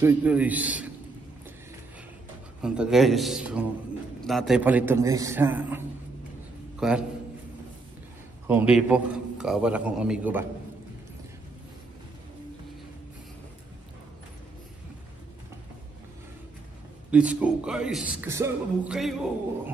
Good guys. Punta guys, natay paliton guys ha. Kuan. Kung di po, kaawal akong amigo ba. Let's go guys, kasama mo kayo.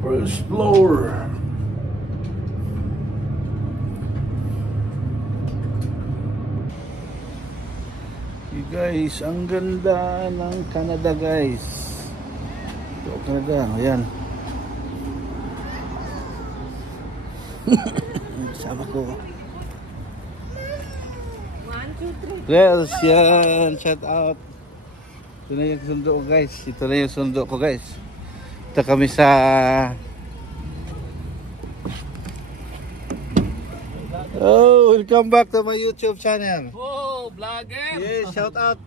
First floor. Hey guys, ang ganda ng Canada guys. Ito Canada, ayan. Sama ko. 1, 2, 3. Girls, yan. Shout out. Ito na yung sundo ko guys. Ito na yung sundo ko guys. Ito kami sa welcome back to my YouTube channel. Oh, vlogger! Yes, shout out.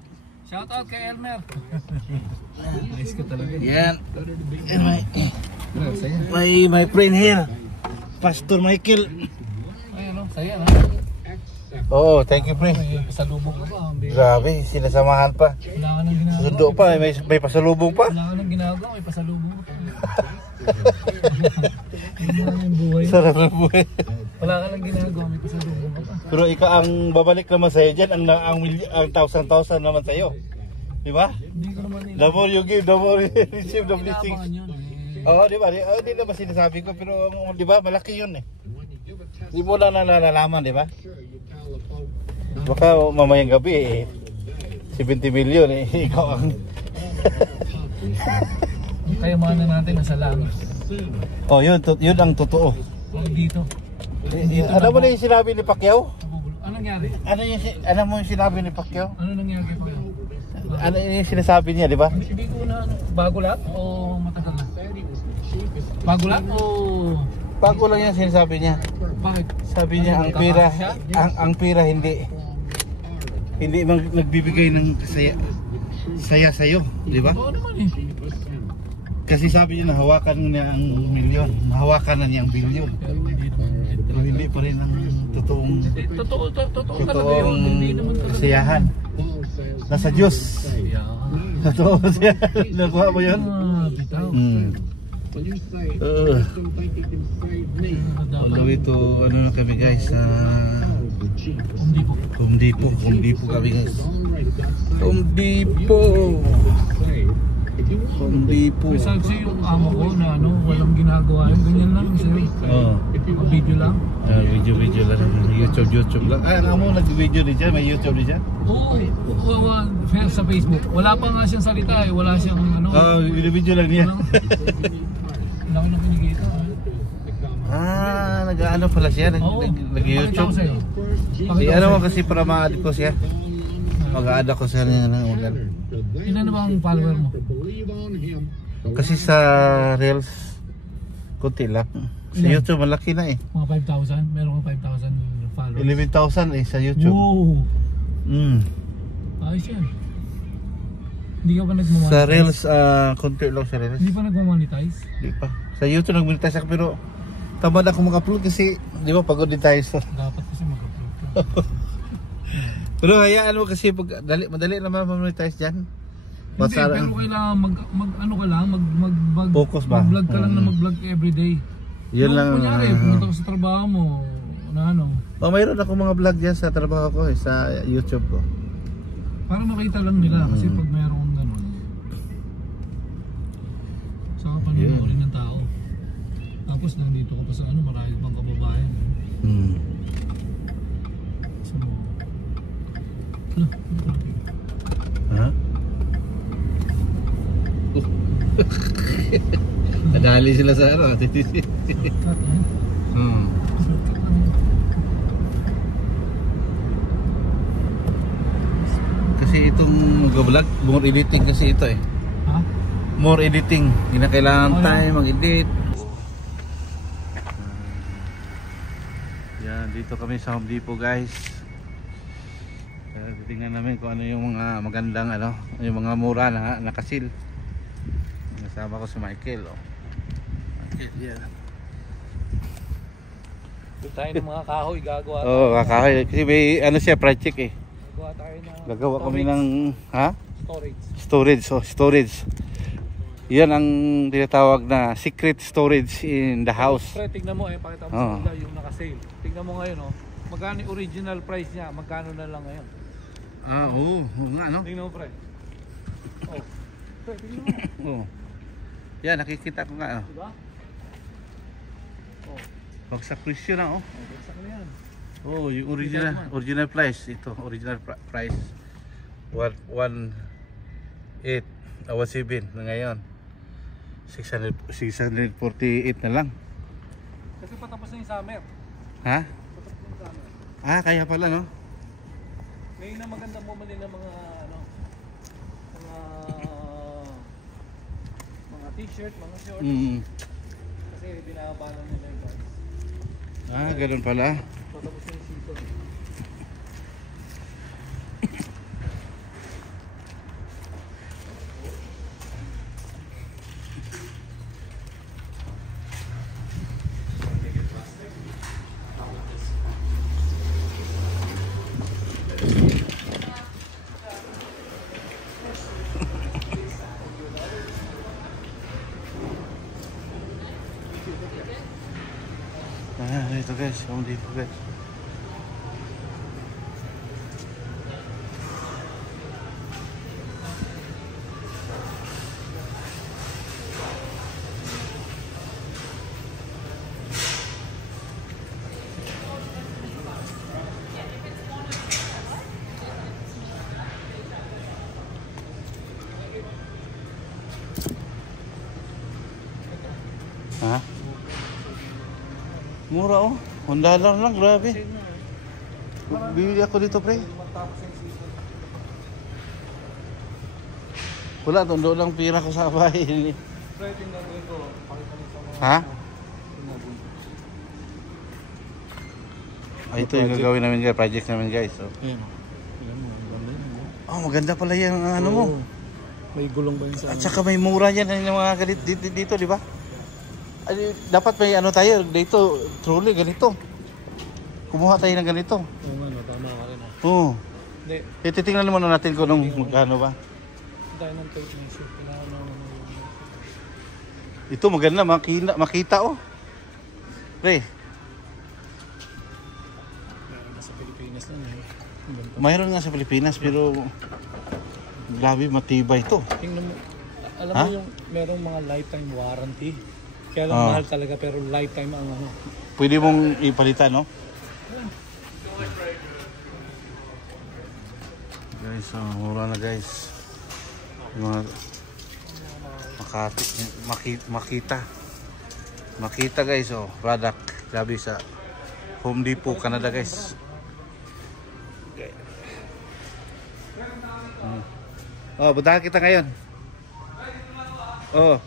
Shout out kay Elmer. Nice ka talaga. Yan. My friend here, Pastor Michael. Ay, ano, saya no? Oh, thank you friend. Pasalubong ka pa. Grabe, sinasamahan pa. Wala ka nang ginagawa. Sundo pa, may pasalubong pa. Wala ka nang ginagawa, may pasalubong pa. Sarap ng buhay. Wala ka nang ginagawa, may pasalubong ka pa. Pero ikaw ang babalik naman sa'yo dyan, ang thousand naman sa'yo. Di ba? Hindi ko naman nila. The more you give, the more you receive the blessings. Kailangan yun. Oo, di ba? Hindi naman sinasabi ko, pero di ba, malaki yun eh. Di mo lang nalalaman, di ba? Baka mamayang gabi eh, 70 million eh, ikaw ang... Kaya mana natin nasa langit. Oh, yun ang totoo. Dito. Alam mo na yung sinabi ni Pacquiao? Anong nangyari? Alam mo yung sinabi ni Pacquiao? Ano nangyari kay Pacquiao? Ano yung sinasabi niya, di ba? Hindi ko na, bago lang o matagal na? Bago lang o... Bago lang yung sinasabi niya. Bakit? Sabi niya ang pera hindi nagbibigay ng saya sa'yo, di ba? Oo naman eh. Kasi sabi niya nahawakan niya ang milyon, nahawakan na niya ang bilyon. Pero hindi pa rin ang totoong talaga yun. Hindi naman talaga. kasiyahan. Nasa Diyos. Totoo siya. Nakuha mo yun? Bitaw. All the way to ano na kami guys, Home Depot kami guys. Home Depot. May sabi yung amo ko na ano, walang ginagawa yun, ganyan lang sa'yo. Oo. Video lang. Video lang. YouTube lang. Ang amo nag-video din dyan, may YouTube din dyan? Oo, sa Facebook. Wala pa nga siyang salita eh, wala siyang ano. Video lang niya. Wala ko na kinikita. Nag-ano pala siya, nag-YouTube. Ano mo kasi para ma-add ko siya. Mag-add ako siya ng ulan. Ilan na ba ang follower mo? Kasi sa Reels, konti lang. Sa YouTube malaki na eh. Mga 5,000? Meron kang 5,000 followers? 11,000 eh sa YouTube. Wow! Ayos yan. Hindi ka pa nagmamonetize? Sa Reels, konti lang sa Reels. Hindi pa nagmamonetize? Hindi pa. Sa YouTube nag-monetize ako pero tamad ako mag-upload kasi di ba pagod din tayo sa... Dapat kasi mag-upload ka. Pero hayaan mo kasi madali naman ma-monetize dyan. Hindi, pero kailangan focus ba? mag-vlog ka lang na mag-vlog everyday. Yun lang. Kunyari, pumunta ka sa trabaho mo, na ano. Mayroon ako mga vlog dyan sa trabaho ko sa YouTube ko. Para makita lang nila kasi pag mayroong gano'n. Saka panunurin ng tao. Tapos nandito ka pa sa ano, marami pang kababayan. So, ha? Nadali sila sa ano, Kasi itong mag-vlog, more editing kasi ito eh. Ha? More editing. Hindi na kailangan tayo mag-edit. Yan, dito kami sa Home Depot guys. Titingnan namin kung ano yung mga magandang ano, yung mga mura na nakasil. Nasama ko si Michael. Oh. Michael, yan. Doon tayo ng mga kahoy gagawa. Oo, kakahoy. Kasi may ano siya, project eh. Gagawa tayo ng Gagawa kami ng, ha? storage. Storage, so storage. Yan ang tinatawag na secret storage in the house. Pre, tignan mo pakita mo sa nila yung naka-sale. Tignan mo ngayon magkano yung original price niya, magkano na lang ngayon. Ah, oo, nga no. Tignan mo pre. Oh. Pre, tignan mo. Oo. Yan, nakikita ko nga. Diba? Oh. Bagsak presyo na, oh. Bagsak na yan. Oh, yung original price. Ito, original price. 1.8 1.7 na ngayon. 648 na lang. Kasi patapos na yung summer. Ha? Patapos na yung summer. Ah, kaya pala no. Ngayon na maganda bumili ng mga mga t-shirt, mga shorts. Kasi binabalan nila yung guys. Ah, ganoon pala. Patapos na yung season. Ah, ito guys, Home Depot guys. Ha? Mura oh. $1 lang, grabe. Bibili ako dito, pre. Wala, doon lang pira ko sa bahay. Ha? Ay, ito yung gagawin namin guys, project namin guys. So. Oh, maganda pala yan ang ano mo. May gulong ba yun sa At saka may mura yan yung mga dito, di ba? Ay, dapat may ano tayo dito, truly ganito. Kumuha tayo ng ganito. Oo nga, tama ka rin. Oo. Hindi. Titingnan naman natin kung nung magkano ba. Tayo ng tape measure. Ito maganda, makita oh. Pre, Meron na sa Pilipinas na eh. mayroon nga sa Pilipinas pero grabe matibay ito. Tingnan mo, alam mo yung merong mga lifetime warranty. Kaya lang mahal talaga pero lifetime ang ano. Pwede mong ipalitan, no? Guys, mura na guys. Yung mga makita guys, oh, product. Grabe sa Home Depot, Canada guys. Okay. Oh, puntahan kita ngayon. Oh.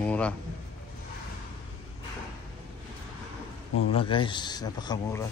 Mura. Mura guys, napakamura.